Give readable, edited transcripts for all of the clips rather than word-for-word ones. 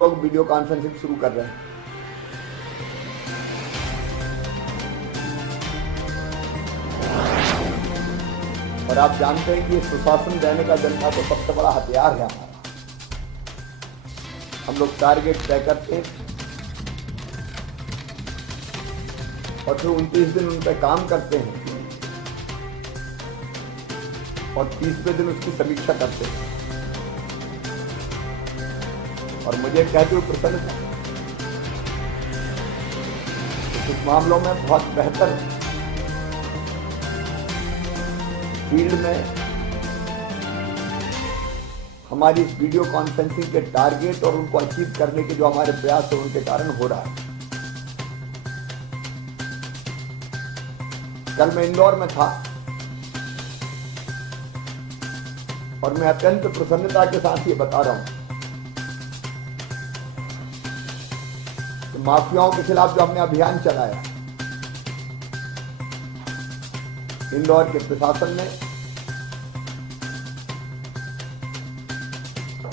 लोग video conferencing शुरू कर रहे हैं। और आप जानते हैं कि ये सुशासन देने का जनता को सबसे बड़ा हथियार है हमारा। हम लोग टारगेट तय करते हैं और फिर 29 दिन उन पर काम करते हैं और 30वें दिन उसकी समीक्षा करते हैं। और मुझे कहते हुए प्रसन्नता, कुछ मामलों में बहुत बेहतर फील्ड में हमारी इस वीडियो कॉन्फ्रेंसिंग के टारगेट और उनको अचीव करने के जो हमारे प्रयास है उनके कारण हो रहा है। कल मैं इंदौर में था और मैं अत्यंत प्रसन्नता के साथ ये बता रहा हूं कि माफियाओं के खिलाफ जो हमने अभियान चलाया, इंदौर के प्रशासन ने,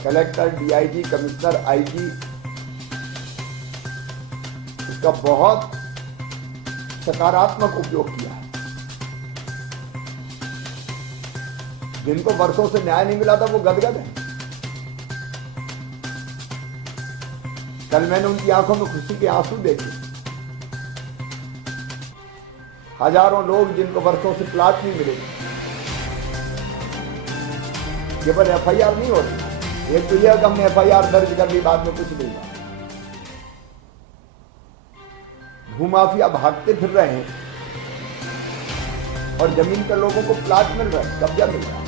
कलेक्टर, डीआईजी, कमिश्नर, आईजी इसका बहुत सकारात्मक उपयोग किया है। जिनको वर्षों से न्याय नहीं मिला था वो गदगद है। कल मैंने उनकी आंखों में खुशी के आंसू देखे। हजारों लोग जिनको वर्षों से प्लाट नहीं मिले, केवल एफआईआर नहीं हो रही। एक तो यह कि हमने एफआईआर दर्ज कर ली, बाद में कुछ नहीं हुआ। भूमाफिया भागते फिर रहे हैं और जमीन पर लोगों को प्लाट मिल रहा है, कब्जा मिल रहा है।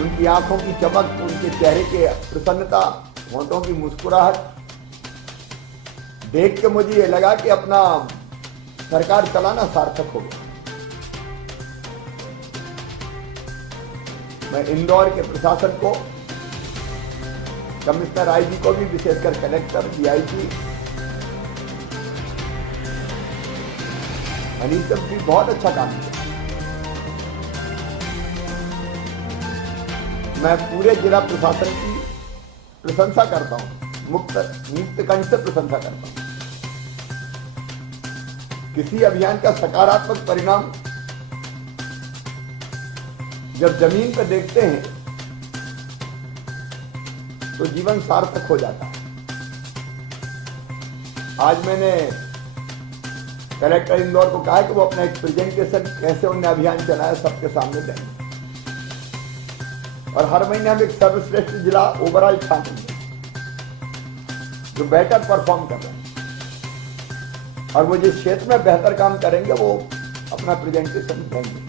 उनकी आंखों की चमक, उनके चेहरे के प्रसन्नता, होंठों की मुस्कुराहट देख के मुझे ये लगा कि अपना सरकार चलाना सार्थक हो गया। मैं इंदौर के प्रशासन को, कमिश्नर, आईजी को भी, विशेषकर कलेक्टर, डीआईजी, अनिल तक भी बहुत अच्छा काम किया। मैं पूरे जिला प्रशासन की प्रशंसा करता हूं, मुक्त कंठ से प्रशंसा करता हूं। किसी अभियान का सकारात्मक परिणाम जब जमीन पर देखते हैं तो जीवन सार्थक हो जाता है। आज मैंने कलेक्टर इंदौर को कहा कि वो अपना एक प्रेजेंटेशन कैसे उन्हें अभियान चलाया सबके सामने देंगे। और हर महीने हम एक सर्वश्रेष्ठ जिला ओवरऑल छानेंगे जो बेटर परफॉर्म कर रहे हैं, और वो जिस क्षेत्र में बेहतर काम करेंगे वो अपना प्रेजेंटेशन देंगे।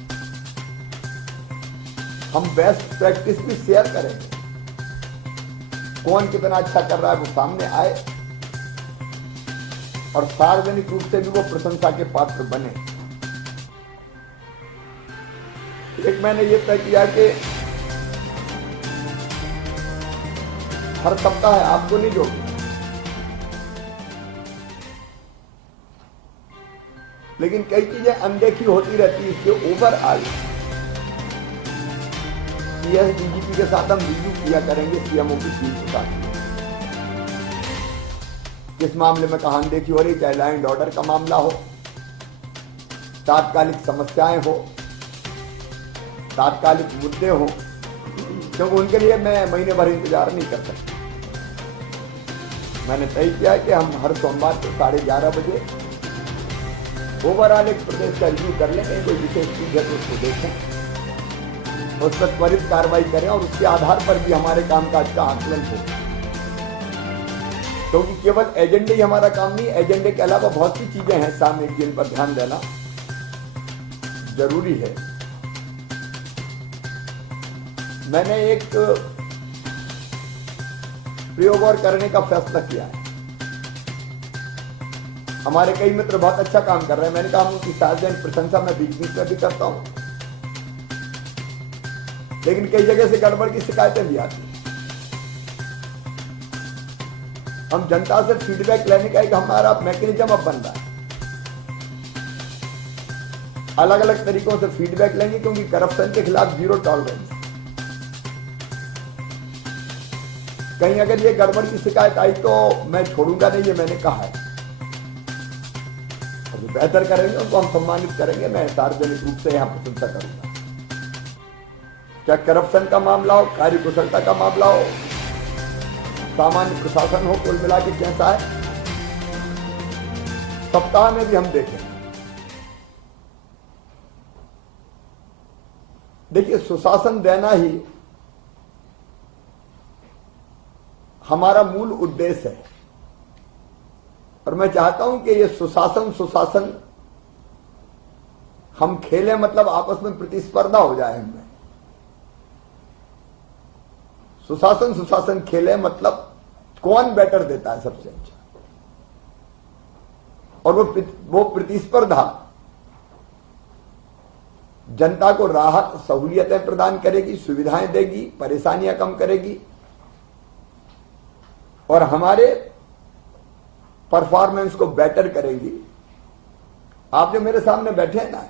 हम बेस्ट प्रैक्टिस भी शेयर करेंगे। कौन कितना अच्छा कर रहा है वो सामने आए और सार्वजनिक रूप से भी वो प्रशंसा के पात्र बने। एक मैंने ये तय किया कि हर सप्ताह आपको नहीं जोड़ना, लेकिन कई चीजें अनदेखी होती रहती है। इसलिए ओवरऑल सीएस, डीजीपी के साथ हम रिव्यू किया करेंगे, सीएमओ की टीम के साथ। किस मामले में कहां अनदेखी हो रही, चाहे लॉ एंड ऑर्डर का मामला हो, तात्कालिक समस्याएं हो, तात्कालिक मुद्दे हो, क्योंकि उनके लिए मैं महीने भर इंतजार नहीं कर सकता। मैंने तय किया कि हम हर सोमवार को 11:30 बजे ओवरऑल एक प्रदेश का रिव्यू कर लें। कहीं कोई विशेष चीज है तो उसको देखें, उस पर त्वरित कार्रवाई करें और उसके आधार पर भी हमारे कामकाज का आकलन हो। क्योंकि केवल एजेंडे ही हमारा काम नहीं, एजेंडे के अलावा बहुत सी चीजें हैं सामने जिन पर ध्यान देना जरूरी है। मैंने एक प्रयोग और करने का फैसला किया है। हमारे कई मित्र बहुत अच्छा काम कर रहे हैं। मैंने कहा उनकी सार्वजनिक प्रशंसा मैं बीच बीच में भी करता हूं, लेकिन कई जगह से गड़बड़ की शिकायतें भी आती हैं। हम जनता से फीडबैक लेने का एक हमारा मैकेनिज्म अब बन रहा है। अलग अलग तरीकों से फीडबैक लेंगे, क्योंकि करप्शन के खिलाफ जीरो टॉलरेंस। कहीं अगर ये गड़बड़ की शिकायत आई तो मैं छोड़ूंगा नहीं, ये मैंने कहा है। और जो बेहतर करेंगे उनको हम सम्मानित करेंगे, मैं सार्वजनिक रूप से यहां प्रशंसा करूंगा। क्या करप्शन का मामला हो, कार्यकुशलता का मामला हो, सामान्य प्रशासन हो, कुल मिला के कैसा है, सप्ताह में भी हम देखें। देखिए, सुशासन देना ही हमारा मूल उद्देश्य है, और मैं चाहता हूं कि ये सुशासन हम खेलें, मतलब आपस में प्रतिस्पर्धा हो जाए हमें। सुशासन खेले मतलब कौन बेटर देता है सबसे अच्छा, और वो प्रतिस्पर्धा जनता को राहत सहूलियतें प्रदान करेगी, सुविधाएं देगी, परेशानियां कम करेगी, और हमारे परफॉर्मेंस को बेटर करेगी। आप जो मेरे सामने बैठे हैं ना,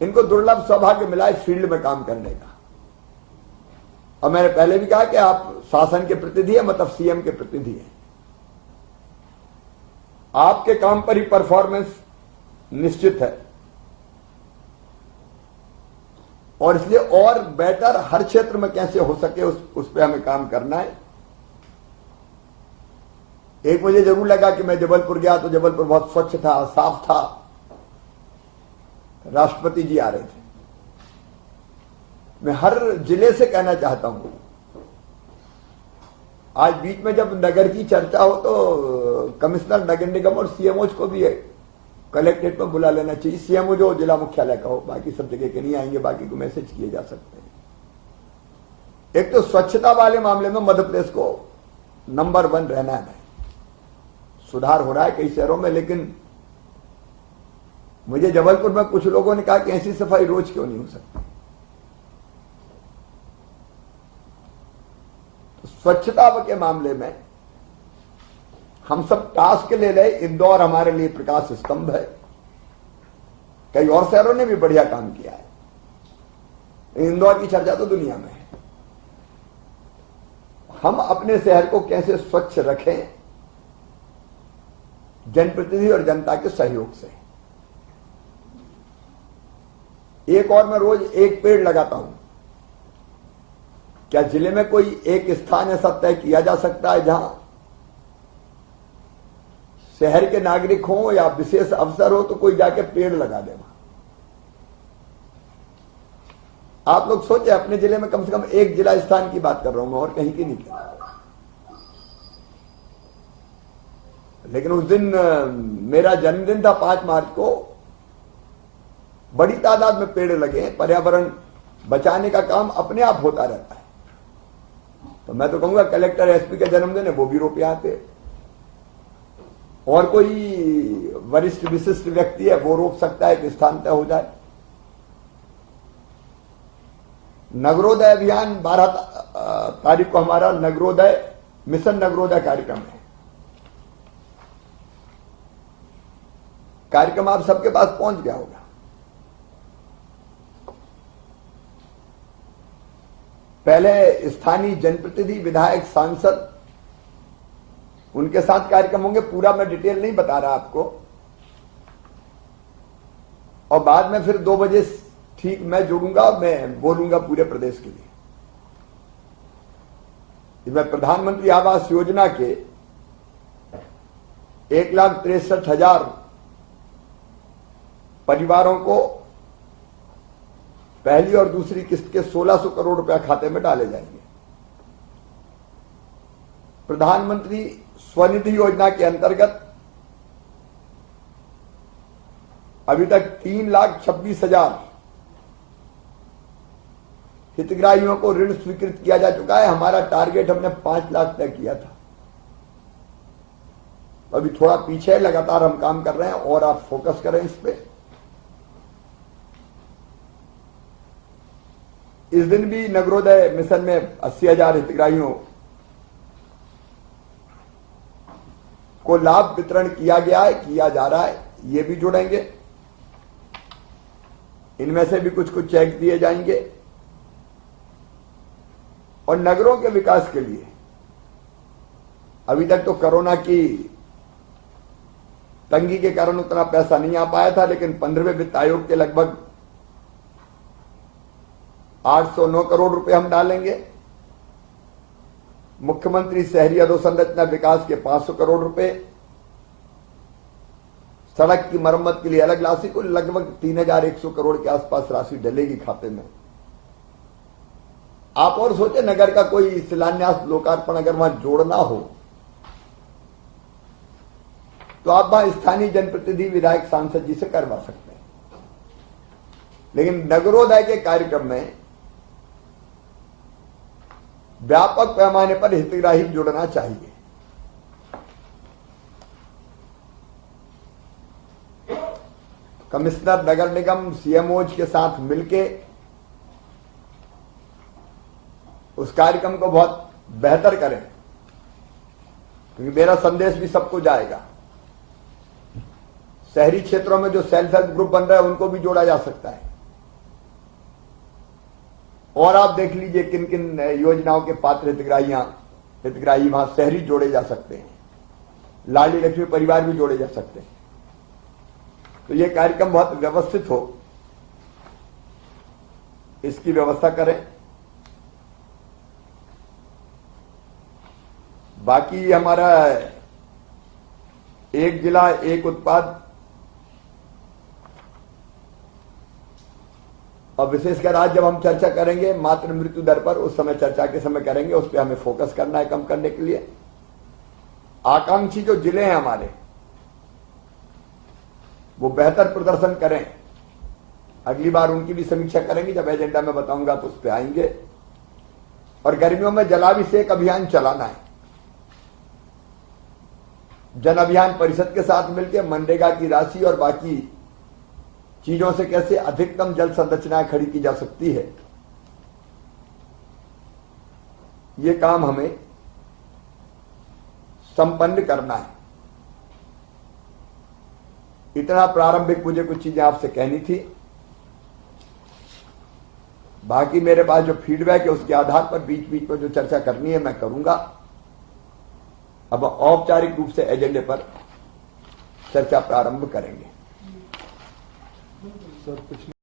इनको दुर्लभ सौभाग्य मिला है फील्ड में काम करने का। और मैंने पहले भी कहा कि आप शासन के प्रतिनिधि हैं, मतलब सीएम के प्रतिनिधि हैं। आपके काम पर ही परफॉर्मेंस निश्चित है, और इसलिए और बेटर हर क्षेत्र में कैसे हो सके उस पर हमें काम करना है। एक मुझे जरूर लगा कि मैं जबलपुर गया तो जबलपुर बहुत स्वच्छ था, साफ था, राष्ट्रपति जी आ रहे थे। मैं हर जिले से कहना चाहता हूं, आज बीच में जब नगर की चर्चा हो तो कमिश्नर नगर निगम और सीएमओ को भी कलेक्ट्रेट में बुला लेना चाहिए। सीएमओ जो जिला मुख्यालय का हो, बाकी सब जगह के नहीं आएंगे, बाकी को मैसेज किए जा सकते हैं। एक तो स्वच्छता वाले मामले में मध्य प्रदेश को नंबर 1 रहना है। सुधार हो रहा है कई शहरों में, लेकिन मुझे जबलपुर में कुछ लोगों ने कहा कि ऐसी सफाई रोज क्यों नहीं हो सकती। तो स्वच्छता के मामले में हम सब टास्क ले रहे। इंदौर हमारे लिए प्रकाश स्तंभ है, कई और शहरों ने भी बढ़िया काम किया है, इंदौर की चर्चा तो दुनिया में है। हम अपने शहर को कैसे स्वच्छ रखें, जनप्रतिनिधि और जनता के सहयोग से। एक और मैं रोज एक पेड़ लगाता हूं। क्या जिले में कोई एक स्थान ऐसा तय किया जा सकता है जहां शहर के नागरिक हो या विशेष अवसर हो तो कोई जाके पेड़ लगा दे? आप लोग सोचे, अपने जिले में कम से कम एक जिला स्थान की बात कर रहा हूं मैं, और कहीं की नहीं कर रहा। लेकिन उस दिन मेरा जन्मदिन था 5 मार्च को, बड़ी तादाद में पेड़ लगे। पर्यावरण बचाने का काम अपने आप होता रहता है। तो मैं तो कहूंगा कलेक्टर एसपी का जन्मदिन है, वो भी रोपे आते, और कोई वरिष्ठ विशिष्ट व्यक्ति है वो रोप सकता है कि स्थान तय हो जाए। नगरोदय अभियान 12 तारीख को हमारा नगरोदय मिशन नगरोदय कार्यक्रम है। कार्यक्रम आप सबके पास पहुंच गया होगा। पहले स्थानीय जनप्रतिनिधि, विधायक, सांसद, उनके साथ कार्यक्रम होंगे। पूरा मैं डिटेल नहीं बता रहा आपको। और बाद में फिर 2 बजे ठीक मैं जुड़ूंगा, मैं बोलूंगा पूरे प्रदेश के लिए। मैं प्रधानमंत्री आवास योजना के 1,63,000 परिवारों को पहली और दूसरी किस्त के 1600 करोड़ रुपया खाते में डाले जाएंगे। प्रधानमंत्री स्वनिधि योजना के अंतर्गत अभी तक 3,26,000 हितग्राहियों को ऋण स्वीकृत किया जा चुका है। हमारा टारगेट हमने 5 लाख तय किया था। अभी थोड़ा पीछे, लगातार हम काम कर रहे हैं, और आप फोकस करें इस पे। इस दिन भी नगरोदय मिशन में 80,000 हितग्राहियों को लाभ वितरण किया गया है, किया जा रहा है। ये भी जुड़ेंगे, इनमें से भी कुछ चेक दिए जाएंगे। और नगरों के विकास के लिए अभी तक तो कोरोना की तंगी के कारण उतना पैसा नहीं आ पाया था, लेकिन 15वें वित्त आयोग के लगभग 809 करोड़ रुपए हम डालेंगे। मुख्यमंत्री शहरी अधोसंरचना विकास के 500 करोड़ रुपए, सड़क की मरम्मत के लिए अलग राशि, को लगभग 3100 करोड़ के आसपास राशि डलेगी खाते में। आप और सोचे, नगर का कोई शिलान्यास लोकार्पण अगर वहां जोड़ना हो तो आप वहां स्थानीय जनप्रतिनिधि विधायक सांसद जी से करवा सकते हैं, लेकिन नगरोदय के कार्यक्रम में व्यापक पैमाने पर हितग्राही जुड़ना चाहिए। कमिश्नर नगर निगम सीएमओज के साथ मिलके उस कार्यक्रम को बहुत बेहतर करें, क्योंकि मेरा संदेश भी सबको जाएगा। शहरी क्षेत्रों में जो सेल्फ हेल्प ग्रुप बन रहे हैं उनको भी जोड़ा जा सकता है। और आप देख लीजिए किन किन योजनाओं के पात्र हितग्राही वहां शहरी जोड़े जा सकते हैं, लाडली लक्ष्मी परिवार भी जोड़े जा सकते हैं। तो ये कार्यक्रम बहुत व्यवस्थित हो, इसकी व्यवस्था करें। बाकी हमारा एक जिला एक उत्पाद, और विशेषकर आज जब हम चर्चा करेंगे मातृ मृत्यु दर पर, उस समय चर्चा के समय करेंगे, उस पर हमें फोकस करना है कम करने के लिए। आकांक्षी जो जिले हैं हमारे, वो बेहतर प्रदर्शन करें। अगली बार उनकी भी समीक्षा करेंगे, जब एजेंडा में बताऊंगा तो उस पर आएंगे। और गर्मियों में जलाभिषेक अभियान चलाना है। जन अभियान परिषद के साथ मिलकर मनरेगा की राशि और बाकी चीजों से कैसे अधिकतम जल संरचनाएं खड़ी की जा सकती है, ये काम हमें संपन्न करना है। इतना प्रारंभिक मुझे कुछ चीजें आपसे कहनी थी। बाकी मेरे पास जो फीडबैक है उसके आधार पर बीच बीच में जो चर्चा करनी है मैं करूंगा। अब औपचारिक रूप से एजेंडे पर चर्चा प्रारंभ करेंगे।